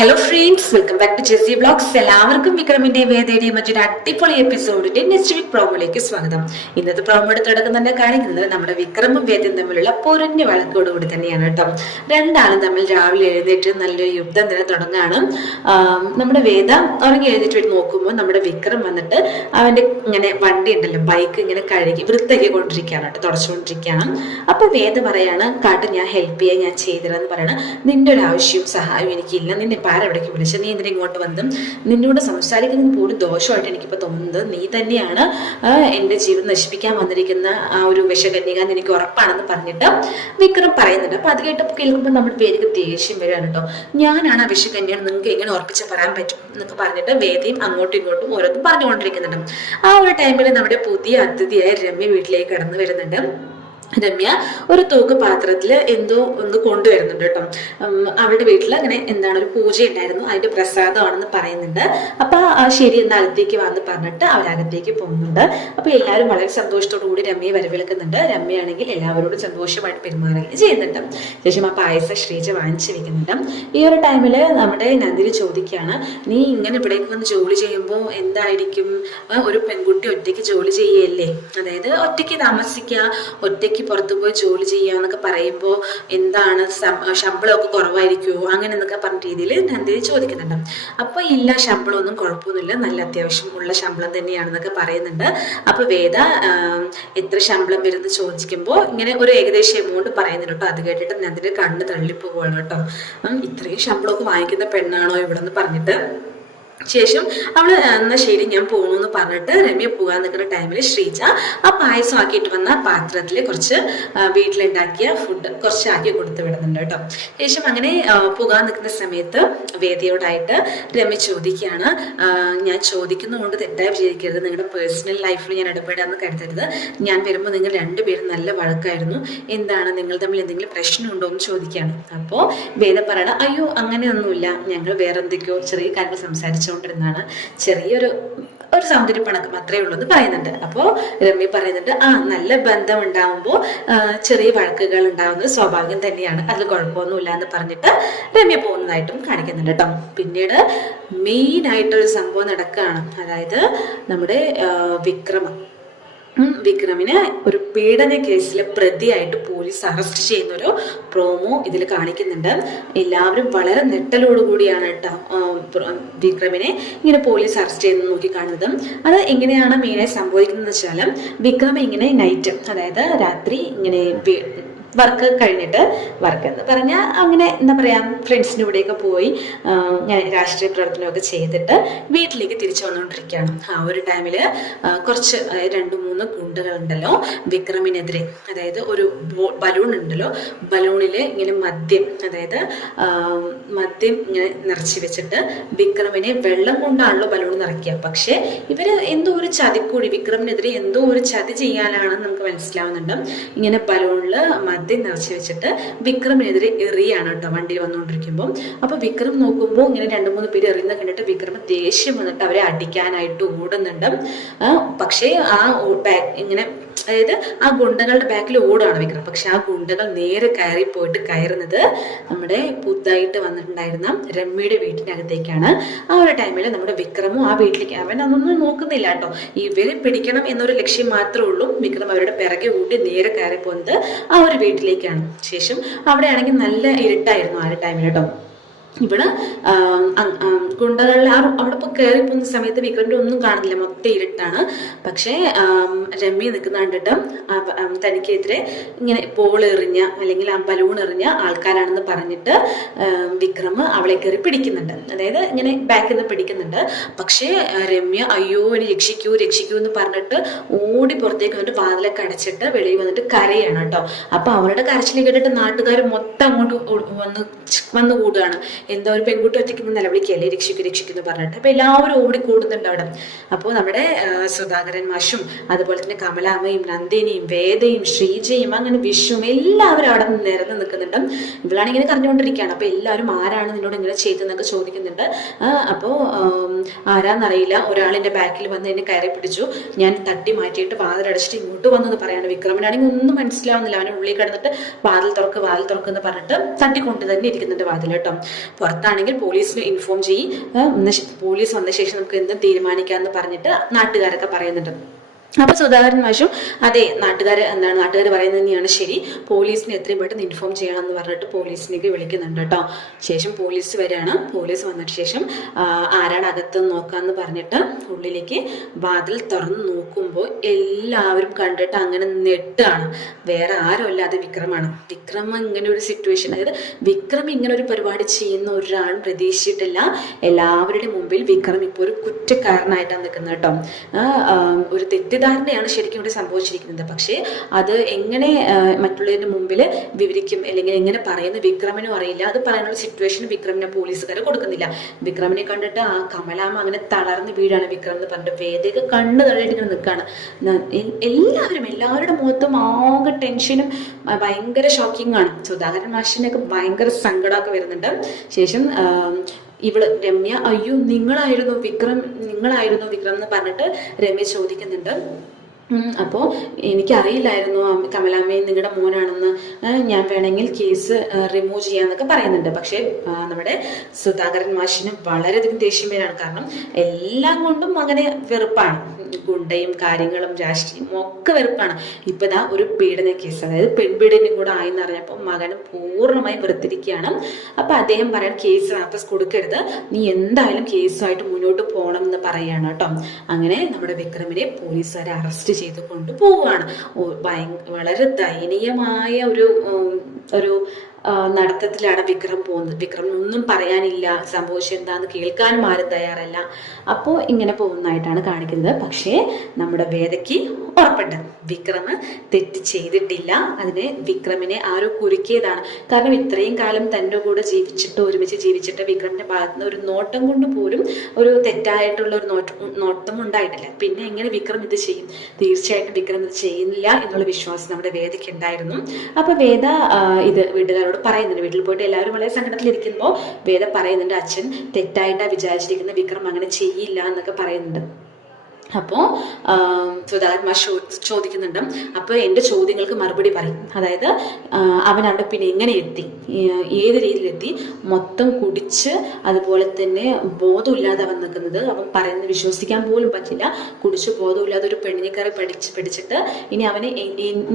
Hello friends welcome back to JC blogs എല്ലാവർക്കും വിക്രമിന്റെ വേദയുടെയും മറ്റൊരു അടിപൊളി എപ്പിസോഡിന്റെ നെക്സ്റ്റ് വീക്ക് പ്രോമോയിലേക്ക് സ്വാഗതം. ഇന്നത്തെ പ്രോമോയുടെ തുടക്കം തന്നെ കാണിക്കുന്നത് നമ്മുടെ വിക്രമും വേദയും തമ്മിലുള്ള പൊരഞ്ഞ വഴക്കോടുകൂടി തന്നെയാണ് കേട്ടോ. രണ്ടാളും തമ്മിൽ രാവിലെ എഴുന്നേറ്റ് നല്ലൊരു യുദ്ധം തന്നെ തുടങ്ങാണ്. നമ്മുടെ വേദ ഉറങ്ങി എഴുന്നേറ്റ് നോക്കുമ്പോൾ നമ്മുടെ വിക്രം വന്നിട്ട് അവന്റെ ഇങ്ങനെ വണ്ടി ഉണ്ടല്ലോ ബൈക്ക് ഇങ്ങനെ കഴുകി വൃത്തിയാക്കി കൊണ്ടിരിക്കുകയാണ് കേട്ടോ തുടച്ചുകൊണ്ടിരിക്കുകയാണ്. അപ്പൊ വേദ പറയാണ് കാട്ട് ഞാൻ ഹെൽപ്പ് ചെയ്യാൻ ഞാൻ ചെയ്തില്ലെന്ന് പറയണം. നിന്റെ ഒരു ആവശ്യവും സഹായവും എനിക്കില്ല നിന്നെ ഇപ്പം എവിടേക്ക് വിളിച്ചത് നീ എന്തിനാ ഇങ്ങോട്ട് വന്നതും? നിന്നോട് സംസാരിക്കുന്നത് പോലും ദോഷമായിട്ട് എനിക്കിപ്പോൾ തോന്നുന്നത്. നീ തന്നെയാണ് എന്റെ ജീവിതം നശിപ്പിക്കാൻ വന്നിരിക്കുന്ന ആ ഒരു വിഷകന്യക എന്ന് എനിക്ക് ഉറപ്പാണെന്ന് പറഞ്ഞിട്ട് വിക്രം പറയുന്നുണ്ട്. അപ്പം അത് കേട്ടപ്പോൾ കേൾക്കുമ്പോൾ നമ്മുടെ പേരിക്ക് ദേഷ്യം വരികയാണ് കേട്ടോ. ഞാനാണ് ആ വിഷകന്യാണ് നിങ്ങൾക്ക് എങ്ങനെ ഉറപ്പിച്ച് പറയാൻ പറ്റും എന്നൊക്കെ പറഞ്ഞിട്ട് വേദിയും അങ്ങോട്ടും ഇങ്ങോട്ടും ഓരോന്നും പറഞ്ഞുകൊണ്ടിരിക്കുന്നുണ്ട്. ആ ഒരു ടൈമിൽ നമ്മുടെ പുതിയ അതിഥിയായ രമ്യ വീട്ടിലേക്ക് കടന്നു വരുന്നുണ്ട്. രമ്യ ഒരു തൂക്ക് പാത്രത്തിൽ എന്തോ ഒന്ന് കൊണ്ടുവരുന്നുണ്ട് കേട്ടോ. അവരുടെ വീട്ടിൽ അങ്ങനെ എന്താണ് ഒരു പൂജ ഉണ്ടായിരുന്നു അതിന്റെ പ്രസാദമാണെന്ന് പറയുന്നുണ്ട്. അപ്പൊ ആ ശരി എന്ന അകത്തേക്ക് വന്ന് പറഞ്ഞിട്ട് അവരകത്തേക്ക് പോകുന്നുണ്ട്. അപ്പൊ എല്ലാവരും വളരെ സന്തോഷത്തോടു കൂടി രമ്യയെ വരവേൽക്കുന്നുണ്ട്. രമ്യയാണെങ്കിൽ എല്ലാവരോടും സന്തോഷമായിട്ട് പെരുമാറുകയും ചെയ്യുന്നുണ്ട്. ശേഷം ആ പായസ ശ്രീജ വാങ്ങിച്ചു വെക്കുന്നുണ്ട്. ഈ ഒരു ടൈമിൽ നമ്മുടെ നന്ദിനി ചോദിക്കുകയാണ് നീ ഇങ്ങനെ ഇവിടേക്ക് വന്ന് ജോലി ചെയ്യുമ്പോൾ എന്തായിരിക്കും? ഒരു പെൺകുട്ടി ഒറ്റയ്ക്ക് ജോലി ചെയ്യല്ലേ? അതായത് ഒറ്റയ്ക്ക് താമസിക്കുക ഒറ്റയ്ക്ക് പുറത്തു പോയി ജോലി ചെയ്യുക എന്നൊക്കെ പറയുമ്പോൾ എന്താണ് ശമ്പളമൊക്കെ കുറവായിരിക്കുമോ അങ്ങനെ എന്നൊക്കെ പറഞ്ഞ രീതിയിൽ നന്ദി ചോദിക്കുന്നുണ്ട്. അപ്പോൾ ഇല്ല ശമ്പളമൊന്നും കുഴപ്പമൊന്നുമില്ല. നല്ല അത്യാവശ്യം ഉള്ള ശമ്പളം തന്നെയാണെന്നൊക്കെ പറയുന്നുണ്ട്. അപ്പോൾ വേദ എത്ര ശമ്പളം വരുന്നത് ചോദിക്കുമ്പോൾ ഇങ്ങനെ ഒരു ഏകദേശം എമൗണ്ട് പറയുന്നുണ്ട് കേട്ടോ. അത് കേട്ടിട്ട് നന്ദിനി കണ്ണ് തള്ളിപ്പോവാണ് കേട്ടോ. ഇത്രയും ശമ്പളമൊക്കെ വാങ്ങിക്കുന്ന പെണ്ണാണോ ഇവിടെ പറഞ്ഞിട്ട്? ശേഷം അവൾ എന്നാ ശരി ഞാൻ പോകണു എന്ന് പറഞ്ഞിട്ട് രമ്യ പോകാൻ നിൽക്കുന്ന ടൈമിൽ ശ്രീജ ആ പായസം ആക്കിയിട്ട് വന്ന പാത്രത്തിൽ കുറച്ച് വീട്ടിലുണ്ടാക്കിയ ഫുഡ് കുറച്ച് ആക്കി കൊടുത്തു വിടുന്നുണ്ട് കേട്ടോ. ശേഷം അങ്ങനെ പോകാൻ നിൽക്കുന്ന സമയത്ത് വേദിയോടായിട്ട് രമ്യ ചോദിക്കുകയാണ് ഞാൻ ചോദിക്കുന്നതുകൊണ്ട് തെറ്റായി വിചാരിക്കരുത്. നിങ്ങളുടെ പേഴ്സണൽ ലൈഫിൽ ഞാൻ ഇടപെടാന്ന് കരുതരുത്. ഞാൻ വരുമ്പോൾ നിങ്ങൾ രണ്ടുപേരും നല്ല വഴക്കായിരുന്നു. എന്താണ് നിങ്ങൾ തമ്മിൽ എന്തെങ്കിലും പ്രശ്നമുണ്ടോ എന്ന് ചോദിക്കുകയാണ്. അപ്പോൾ വേദ പറയണം അയ്യോ അങ്ങനെയൊന്നുമില്ല. ഞങ്ങൾ വേറെ എന്തൊക്കെയോ ചെറിയ കാര്യങ്ങൾ സംസാരിച്ചുകൊണ്ടിരുന്നാണ് ചെറിയൊരു ഒരു സൗന്ദര്യ പണക്കം അത്രേ ഉള്ളൂ എന്ന് പറയുന്നുണ്ട്. അപ്പോൾ രമ്യ പറയുന്നുണ്ട് ആ നല്ല ബന്ധം ഉണ്ടാവുമ്പോൾ ചെറിയ വഴക്കുകൾ ഉണ്ടാവുന്നത് സ്വാഭാവികം തന്നെയാണ്. അതിൽ കുഴപ്പമൊന്നുമില്ല എന്ന് പറഞ്ഞിട്ട് രമ്യ പോകുന്നതായിട്ടും കാണിക്കുന്നുണ്ട് കേട്ടോ. പിന്നീട് മെയിൻ ആയിട്ടൊരു സംഭവം നടക്കുകയാണ്. അതായത് നമ്മുടെ വിക്രമ. വിക്രമിനെ ഒരു പീഡന കേസിലെ പ്രതിയായിട്ട് പോലീസ് അറസ്റ്റ് ചെയ്യുന്ന ഒരു പ്രോമോ ഇതിൽ കാണിക്കുന്നുണ്ട്. എല്ലാവരും വളരെ നെട്ടലോടുകൂടിയാണ് കേട്ടോ വിക്രമിനെ ഇങ്ങനെ പോലീസ് അറസ്റ്റ് ചെയ്യുന്നത് നോക്കി കാണുന്നത് അത് എങ്ങനെയാണ് മെയിനായി സംഭവിക്കുന്നത് വെച്ചാൽ വിക്രം ഇങ്ങനെ നൈറ്റ് അതായത് രാത്രി ഇങ്ങനെ വർക്ക് കഴിഞ്ഞിട്ട് വർക്ക് എന്ന് പറഞ്ഞാൽ അങ്ങനെ എന്താ പറയുക ഫ്രണ്ട്സിന്റെ കൂടെയൊക്കെ പോയി ഞാൻ രാഷ്ട്രീയ പ്രവർത്തനമൊക്കെ ചെയ്തിട്ട് വീട്ടിലേക്ക് തിരിച്ചു വന്നുകൊണ്ടിരിക്കുകയാണ് ആ ഒരു ടൈമിൽ കുറച്ച് രണ്ട് മൂന്ന് ഗുണ്ടകളുണ്ടല്ലോ വിക്രമിനെതിരെ. അതായത് ഒരു ബലൂൺ ഉണ്ടല്ലോ ബലൂണിൽ ഇങ്ങനെ മദ്യം അതായത് മദ്യം ഇങ്ങനെ നിറച്ച് വെച്ചിട്ട് വിക്രമിനെ വെള്ളം കൊണ്ടാണല്ലോ ബലൂൺ നിറയ്ക്കുക. പക്ഷേ ഇവർ എന്തോ ഒരു ചതിക്കൂടി വിക്രമിനെതിരെ എന്തോ ഒരു ചതി ചെയ്യാനാണെന്ന് നമുക്ക് മനസ്സിലാവുന്നുണ്ട്. ഇങ്ങനെ ബലൂണിൽ മദ്യം നിറച്ച് വെച്ചിട്ട് വിക്രമിനെതിരെ എറിയാണ് കേട്ടോ വണ്ടിയിൽ വന്നുകൊണ്ടിരിക്കുമ്പോൾ അപ്പൊ വിക്രം നോക്കുമ്പോൾ ഇങ്ങനെ രണ്ട് മൂന്ന് പേര് എറിയുന്ന കണ്ടിട്ട് വിക്രം ദേഷ്യം വന്നിട്ട് അവരെ അടിക്കാനായിട്ട് ഓടുന്നുണ്ട്. പക്ഷേ ആ ഇങ്ങനെ അതായത് ആ ഗുണ്ടകളുടെ ബാക്കിൽ ഓടുകയാണ് വിക്രം പക്ഷെ ആ ഗുണ്ടകൾ നേരെ കയറി പോയിട്ട് കയറുന്നത് നമ്മുടെ പുതുതായിട്ട് വന്നിട്ടുണ്ടായിരുന്ന രമ്യയുടെ വീട്ടിനകത്തേക്കാണ്. ആ ഒരു ടൈമിൽ നമ്മുടെ വിക്രമും ആ വീട്ടിലേക്ക് അവൻ അതൊന്നും നോക്കുന്നില്ല കേട്ടോ. ഇവരെ പിടിക്കണം എന്നൊരു ലക്ഷ്യം മാത്രമേ ഉള്ളൂ. വിക്രം അവരുടെ പിറകെ കൂടി നേരെ കയറി പോകുന്നത് ആ ഒരു വീട്ടിലേക്കാണ്. ശേഷം അവിടെ ആണെങ്കിൽ നല്ല ഇരുട്ടായിരുന്നു ആ ഒരു ടൈമിൽ കേട്ടോ. ഇവിടെ കുണ്ടകളിൽ ആം, അവിടെ ഇപ്പോൾ കയറി പോകുന്ന സമയത്ത് വിക്രമിന്റെ ഒന്നും കാണുന്നില്ല മൊത്തം ഇരുട്ടാണ്. പക്ഷേ രമ്യ നിൽക്കുന്ന കണ്ടിട്ട് തനിക്കെതിരെ ഇങ്ങനെ പോൾ എറിഞ്ഞ അല്ലെങ്കിൽ ആ ബലൂൺ എറിഞ്ഞ ആൾക്കാരാണെന്ന് പറഞ്ഞിട്ട് വിക്രം അവളെ കയറി പിടിക്കുന്നുണ്ട്. അതായത് ഇങ്ങനെ ബാക്കിൽ നിന്ന് പിടിക്കുന്നുണ്ട്. പക്ഷേ രമ്യ അയ്യോ എന്നെ രക്ഷിക്കൂ രക്ഷിക്കൂ എന്ന് പറഞ്ഞിട്ട് ഓടി പുറത്തേക്ക് വന്നിട്ട് വാതിലൊക്കെ അടച്ചിട്ട് വെളിയിൽ വന്നിട്ട് കരയാണ് കേട്ടോ. അപ്പൊ അവളുടെ കരച്ചിൽ കേട്ടിട്ട് നാട്ടുകാർ മൊത്തം അങ്ങോട്ട് വന്ന് വന്ന് കൂടുകയാണ് എന്താ ഒരു പെൺകുട്ടി ഒറ്റയ്ക്ക് നിലവിളിക്കല്ലേ രക്ഷിക്കും രക്ഷിക്കുന്നു പറഞ്ഞിട്ട്. അപ്പൊ എല്ലാവരും ഓടിക്കൂടുന്നുണ്ട് അവിടെ. അപ്പോൾ നമ്മുടെ സുധാകരൻ മാഷും അതുപോലെ തന്നെ കമലാമ്മയും നന്ദിനിയും വേദയും ശ്രീജയും അങ്ങനെ വിഷുവും എല്ലാവരും അവിടെ നിരന്ന് നിൽക്കുന്നുണ്ട്. ഇവളാണ് ഇങ്ങനെ കറിഞ്ഞുകൊണ്ടിരിക്കുകയാണ് അപ്പൊ എല്ലാവരും ആരാണ് നിന്നോട് ഇങ്ങനെ ചെയ്തെന്നൊക്കെ ചോദിക്കുന്നുണ്ട്. അപ്പോൾ അപ്പോ ആരാന്നറിയില്ല. ഒരാളിന്റെ ബാക്കിൽ വന്ന് എന്നെ കയറി പിടിച്ചു. ഞാൻ തട്ടി മാറ്റിയിട്ട് വാതിലടച്ചിട്ട് ഇങ്ങോട്ട് വന്നെന്ന് പറയാണ് വിക്രമനാണെങ്കിൽ ഒന്നും മനസ്സിലാവുന്നില്ല. അവനെ ഉള്ളിൽ കിടന്നിട്ട് വാതിൽ തുറക്ക് വാതിൽ തുറക്ക് പറഞ്ഞിട്ട് തട്ടിക്കൊണ്ട് തന്നെ ഇരിക്കുന്നുണ്ട് വാതിൽ കേട്ടോ. പുറത്താണെങ്കിൽ പോലീസിന് ഇൻഫോം ചെയ്യും. പോലീസ് വന്ന ശേഷം നമുക്ക് എന്തും തീരുമാനിക്കാമെന്ന് പറഞ്ഞിട്ട് നാട്ടുകാരൊക്കെ പറയുന്നുണ്ട്. അപ്പൊ സുധാകരൻ മാഷും അതെ നാട്ടുകാർ എന്താണ് നാട്ടുകാർ പറയുന്നത് തന്നെയാണ് ശരി. പോലീസിനെ എത്രയും പെട്ടെന്ന് ഇൻഫോം ചെയ്യണം എന്ന് പറഞ്ഞിട്ട് പോലീസിനേക്ക് വിളിക്കുന്നുണ്ട് കേട്ടോ. ശേഷം പോലീസ് വരികയാണ് പോലീസ് വന്നിട്ട് ശേഷം ആരാണ് അകത്ത് നോക്കാന്ന് പറഞ്ഞിട്ട് ഉള്ളിലേക്ക് വാതിൽ തുറന്ന് നോക്കുമ്പോൾ എല്ലാവരും കണ്ടിട്ട് അങ്ങനെ നെട്ടാണ്. വേറെ ആരും അല്ലാതെ വിക്രമാണ്. വിക്രം ഇങ്ങനെ ഒരു സിറ്റുവേഷൻ അതായത് വിക്രം ഇങ്ങനെ ഒരു പരിപാടി ചെയ്യുന്ന ഒരാളും പ്രതീക്ഷിച്ചിട്ടില്ല. എല്ലാവരുടെയും മുമ്പിൽ വിക്രം ഇപ്പോൾ ഒരു കുറ്റക്കാരനായിട്ടാണ് നിൽക്കുന്നത് കേട്ടോ. ഒരു ഒരു തെറ്റിദ്ധാരണയാണ് ശരിക്കും ഇവിടെ സംഭവിച്ചിരിക്കുന്നത്. പക്ഷേ അത് എങ്ങനെ മറ്റുള്ളവരുടെ മുമ്പിൽ വിവരിക്കും അല്ലെങ്കിൽ എങ്ങനെ പറയുന്ന വിക്രമനും അറിയില്ല. അത് പറയാനുള്ള സിറ്റുവേഷൻ വിക്രമിനെ പോലീസുകാർ കൊടുക്കുന്നില്ല. വിക്രമിനെ കണ്ടിട്ട് ആ കമലാമ അങ്ങനെ തളർന്ന് വീഴാണ് വിക്രം എന്ന് പറഞ്ഞിട്ട് വേദിക കണ്ണ് തള്ളിയിട്ട് ഇങ്ങനെ നിൽക്കുകയാണ് എല്ലാവരും എല്ലാവരുടെ മുഖത്തും ആകെ ടെൻഷനും ഭയങ്കര ഷോക്കിംഗ് ആണ്. സുധാകരൻ മാഷിനൊക്കെ ഭയങ്കര സങ്കടമൊക്കെ വരുന്നുണ്ട്. ശേഷം ഇവൾ രമ്യ അയ്യോ നിങ്ങളായിരുന്നു വിക്രം നിങ്ങളായിരുന്നു വിക്രം എന്ന് പറഞ്ഞിട്ട് രമ്യ ചോദിക്കുന്നുണ്ട്. ഉം, അപ്പോ എനിക്കറിയില്ലായിരുന്നു കമലാമ്മയും നിങ്ങളുടെ മോനാണെന്ന്. ഞാൻ വേണമെങ്കിൽ കേസ് റിമൂവ് ചെയ്യാന്നൊക്കെ പറയുന്നുണ്ട്. പക്ഷേ നമ്മുടെ സുധാകരൻ മാഷിന് വളരെയധികം ദേഷ്യം വരാണ് കാരണം എല്ലാം കൊണ്ടും അങ്ങനെ വെറുപ്പാണ്. ഗുണ്ടയും കാര്യങ്ങളും രാഷ്ട്രീയവും ഒക്കെ വെറുപ്പാണ്. ഇപ്പൊ ഇതാ ഒരു പീഡന കേസ് അതായത് പെൺപീഡനം കൂടെ ആയെന്ന് അറിഞ്ഞപ്പോൾ മകന് പൂർണമായി വെറുത്തിരിക്കുകയാണ്. അപ്പൊ അദ്ദേഹം പറയാൻ കേസ് വാപ്പസ് കൊടുക്കരുത്. നീ എന്തായാലും കേസുമായിട്ട് മുന്നോട്ട് പോകണം എന്ന് പറയാണ് കേട്ടോ. അങ്ങനെ നമ്മുടെ വിക്രമിനെ പോലീസുകാരെ അറസ്റ്റ് ചെയ്ത് കൊണ്ടുപോവുകയാണ് വളരെ ദയനീയമായ ഒരു ഒരു നടത്തത്തിലാണ് വിക്രം പോകുന്നത്. വിക്രം ഒന്നും പറയാനില്ല. സംഭവിച്ചത് എന്താന്ന് കേൾക്കാനും ആരും തയ്യാറല്ല. അപ്പോൾ ഇങ്ങനെ പോകുന്നതായിട്ടാണ് കാണിക്കുന്നത്. പക്ഷേ നമ്മുടെ വേദയ്ക്ക് ഉറപ്പുണ്ട്. വിക്രം തെറ്റ് ചെയ്തിട്ടില്ല. അതിനെ വിക്രമിനെ ആരോ കുരുക്കിയതാണ്. കാരണം ഇത്രയും കാലം തന്റെ കൂടെ ജീവിച്ചിട്ട് ഒരുമിച്ച് ജീവിച്ചിട്ട് വിക്രമിന്റെ ഭാഗത്ത് നിന്ന് ഒരു നോട്ടം കൊണ്ട് പോലും ഒരു തെറ്റായിട്ടുള്ള ഒരു നോട്ടം നോട്ടം ഉണ്ടായിട്ടില്ല. പിന്നെ എങ്ങനെ വിക്രം ഇത് ചെയ്യും? തീർച്ചയായിട്ടും വിക്രം ഇത് ചെയ്യുന്നില്ല എന്നുള്ള വിശ്വാസം നമ്മുടെ വേദയ്ക്ക് ഉണ്ടായിരുന്നു. അപ്പൊ വേദ ഇത് വീട്ടുകാരോട് പറയുന്നുണ്ട്. വീട്ടിൽ പോയിട്ട് എല്ലാവരും വളരെ സങ്കടത്തിലിരിക്കുമ്പോൾ വേദ പറയുന്നുണ്ട് അച്ഛൻ തെറ്റായിട്ടാണ് വിചാരിച്ചിരിക്കുന്ന. വിക്രം അങ്ങനെ ചെയ്യില്ല എന്നൊക്കെ പറയുന്നുണ്ട്. അപ്പോൾ മാഷ് ചോദിക്കുന്നുണ്ട്. അപ്പോൾ എന്റെ ചോദ്യങ്ങൾക്ക് മറുപടി പറയും. അതായത് അവൻ അവിടെ പിന്നെ എങ്ങനെ എത്തി? ഏത് രീതിയിലെത്തി? മൊത്തം കുടിച്ച് അതുപോലെ തന്നെ ബോധമില്ലാതെ അവൻ നിൽക്കുന്നത് അവൻ പറയുന്നത് വിശ്വസിക്കാൻ പോലും പറ്റില്ല. കുടിച്ച് ബോധമില്ലാതെ ഒരു പെണ്ണിനെ കയറി പഠിച്ച് പിടിച്ചിട്ട് ഇനി അവനെ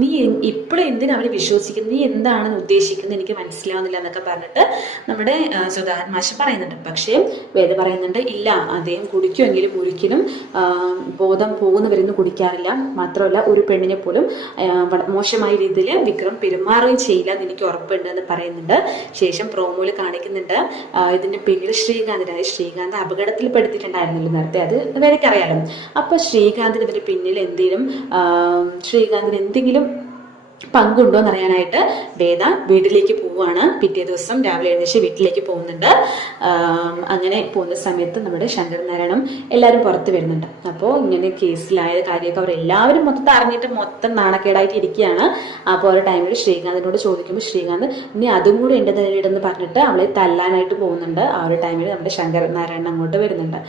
നീ ഇപ്പോഴും എന്തിനാ അവനെ വിശ്വസിക്കുന്നത്? നീ എന്താണെന്ന് ഉദ്ദേശിക്കുന്നത്? എനിക്ക് മനസ്സിലാവുന്നില്ല എന്നൊക്കെ പറഞ്ഞിട്ട് നമ്മുടെ സുധാത്മാശ പറയുന്നുണ്ട്. പക്ഷേ വേദ പറയുന്നുണ്ട് ഇല്ല അദ്ദേഹം കുടിക്കുമെങ്കിലും ഒരിക്കലും ബോധം പോകുന്നവരൊന്നും കുടിക്കാറില്ല. മാത്രമല്ല ഒരു പെണ്ണിനെ പോലും മോശമായ രീതിയിൽ വിക്രം പെരുമാറുകയും ചെയ്യില്ല എന്ന് എനിക്ക് ഉറപ്പുണ്ട് എന്ന് പറയുന്നുണ്ട്. ശേഷം പ്രോമോയിൽ കാണിക്കുന്നുണ്ട്. ഇതിന്റെ പിന്നിൽ ശ്രീകാന്ത് ശ്രീകാന്ത് അപകടത്തിൽ പെടുത്തിയിട്ടുണ്ടായിരുന്നല്ലോ നേരത്തെ? അത് എനിക്കറിയാലോ അപ്പൊ ശ്രീകാന്തിന് ഇതിന്റെ പിന്നിൽ എന്തെങ്കിലും ശ്രീകാന്തിന് എന്തെങ്കിലും പങ്കുണ്ടോ എന്നറിയാനായിട്ട് വേദ വീട്ടിലേക്ക് പോവുകയാണ്. പിറ്റേ ദിവസം രാവിലെ എഴുന്നേച്ച് വീട്ടിലേക്ക് പോകുന്നുണ്ട്. അങ്ങനെ പോകുന്ന സമയത്ത് നമ്മുടെ ശങ്കരനാരായണം എല്ലാവരും പുറത്ത് വരുന്നുണ്ട്. അപ്പോൾ ഇങ്ങനെ കേസിലായ കാര്യമൊക്കെ അവർ എല്ലാവരും മൊത്തത്തിൽ അറിഞ്ഞിട്ട് മൊത്തം നാണക്കേടായിട്ട് ഇരിക്കുകയാണ്. അപ്പോൾ ഒരു ടൈമിൽ ശ്രീകാന്തിനോട് ചോദിക്കുമ്പോൾ ശ്രീകാന്ത് ഇനി അതും കൂടി എന്റെ തലയിലെന്ന് പറഞ്ഞിട്ട് അവളെ തല്ലാനായിട്ട് പോകുന്നുണ്ട്. ആ ഒരു ടൈമിൽ നമ്മുടെ ശങ്കരനാരായണൻ അങ്ങോട്ട് വരുന്നുണ്ട്.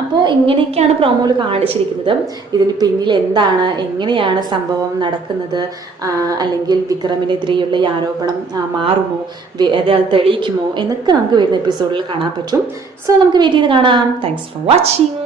അപ്പോൾ ഇങ്ങനെയൊക്കെയാണ് പ്രോമോയിൽ കാണിച്ചിരിക്കുന്നത്. ഇതിന് പിന്നിൽ എന്താണ് എങ്ങനെയാണ് സംഭവം നടക്കുന്നത്? അല്ലെങ്കിൽ വിക്രമിനെതിരെയുള്ള ഈ ആരോപണം ആ, മാറുമോ അതായത് അത് അത് തെളിയിക്കുമോ? എന്നൊക്കെ നമുക്ക് വരുന്ന എപ്പിസോഡിൽ കാണാൻ പറ്റും. സോ നമുക്ക് വെയിറ്റ് ചെയ്ത് കാണാം. Thanks for watching